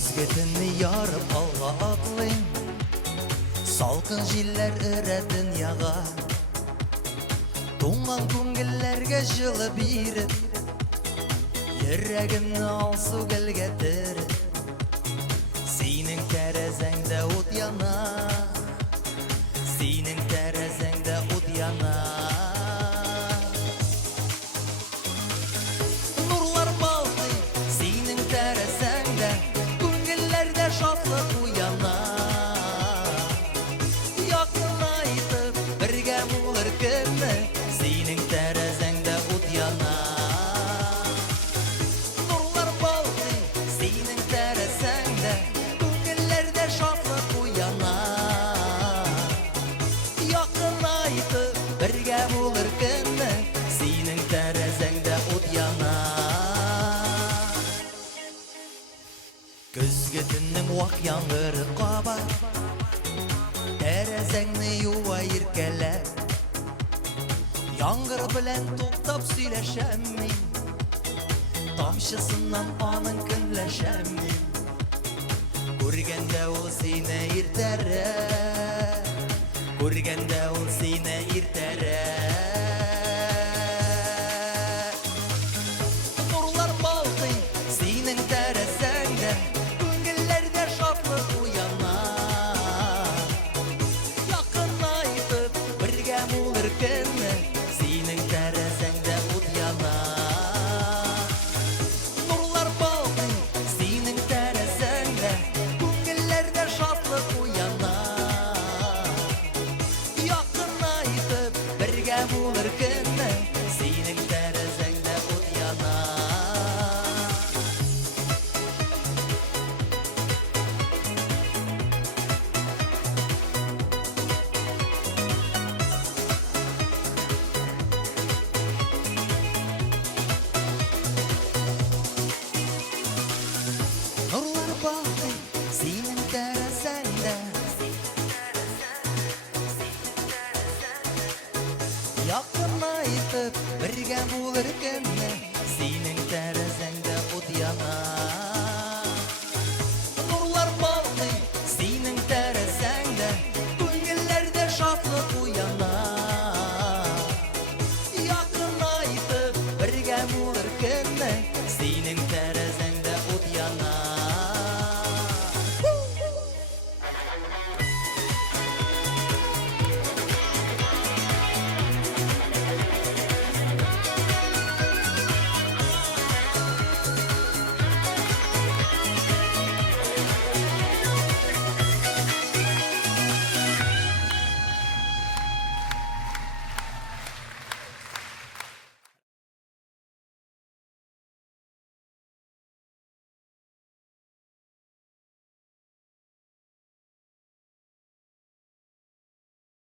Көзгетінні ярып алға атлайм, салқын жилер үрі дүнияға. Туңған көңіллерге жылы биріп, йөрәгімні алсу кәлгәтіріп. Синең тәрәзәңдә ут яна, синең тәрәзәңдә ут яна. Нурлар балкый синең тәрәзәңдә, күңелләрдә шатлык уяна. Якынайтып бергә булыр көнне, синең тәрәзәңдә ут яна. Нурлар балкый синең тәрәзәңдә, күңелләрдә шатлык уяна. Якынайтып бергә булыр көнне, синең тәрәзәңдә ут яна. Көзге төннең вак яңгыры каба, тәрәзәңне юа иркәләп. Яңгыр белән туктап сөйләшәм мин, тамчысыннан аның көнләшәм мин. Күргәндә ул сине иртәрәк, күргәндә ул сине иртәрәк.